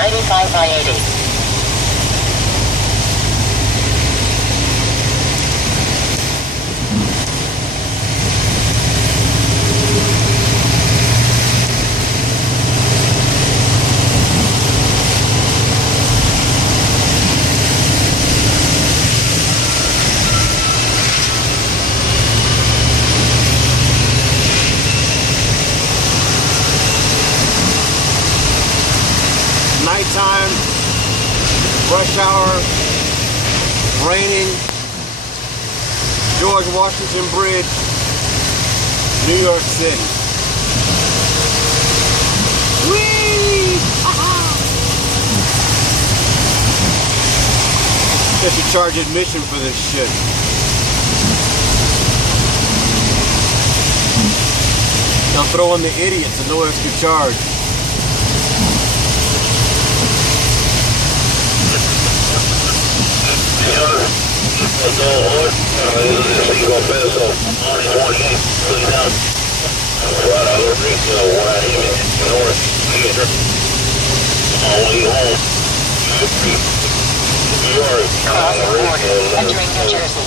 95 by 80. Nighttime, rush hour, raining, George Washington Bridge, New York City. Whee! Guess you charge admission for this shit. They'll throw in the idiots and no extra charge. Entering New Jersey.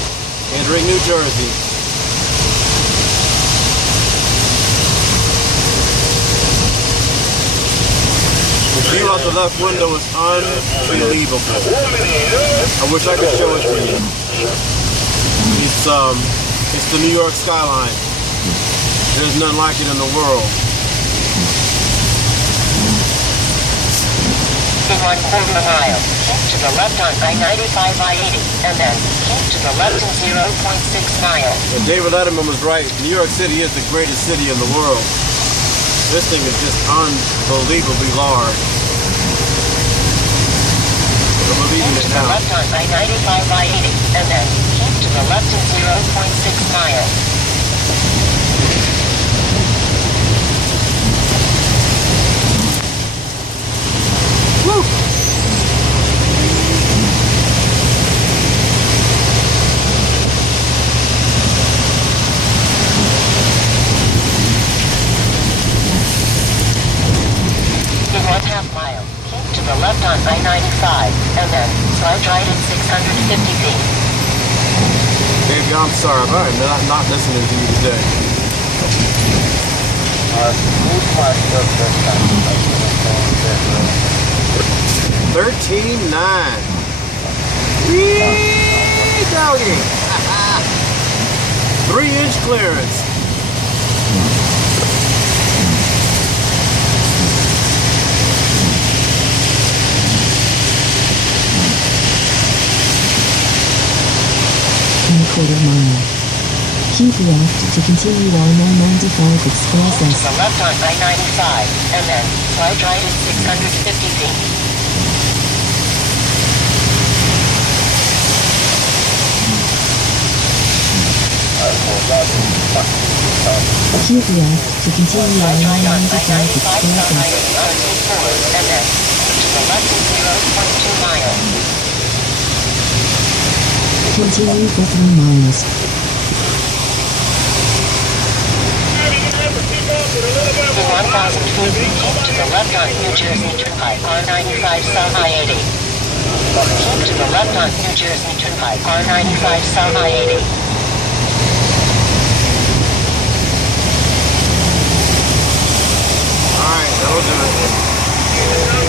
Entering New Jersey. The view out the left window is unbelievable. I wish I could show it to you. It's the New York skyline. There's none like it in the world. In 1/4 mile, keep to the left on I-95 by 80, and then keep to the left in 0.6 miles. And David Letterman was right. New York City is the greatest city in the world. This thing is just unbelievably large. I'm believing Keep it to the now. left on I-95 by 80, and then keep to the left in 0.6 miles. Woo! In 1/2 mile, keep to the left on I-95, and then slide right at 650 feet. Baby, I'm sorry, but I'm not listening to you today. 13.9. Wee doggy. 3-inch clearance. In 1/4 mile. Keep left to continue on I-95 Express To S. the left on I-95, and then slide right at 650 feet. Keep left to continue on Slide right on I-95 I-95 Express south S. highway on 24, and then to the left in 0.2 miles. Continue for 3 miles. In 1,000 feet, keep to the left on New Jersey Turnpike R95 South I-80. Keep to the left on New Jersey Turnpike R95 South I-80. Alright, that'll do it.